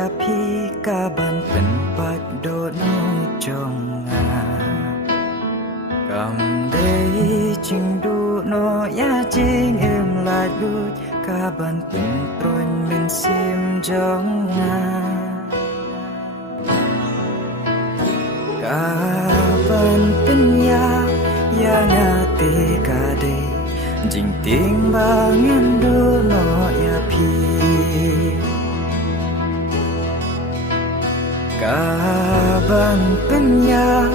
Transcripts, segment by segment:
ya phi ka ban pen pat do nu chong nga cầm đây chinh đu no ya chinh em lại đuôi ka ban pen trôi mình sim chong nga ka ban pen ya ngati ka đây jing ting bangin do no ya phi ka ban pen ya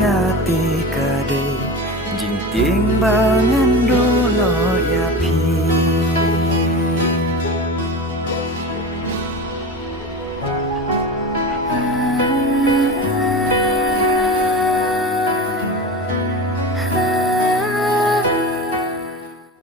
ngati ka đây jing ting bangin do no ya phi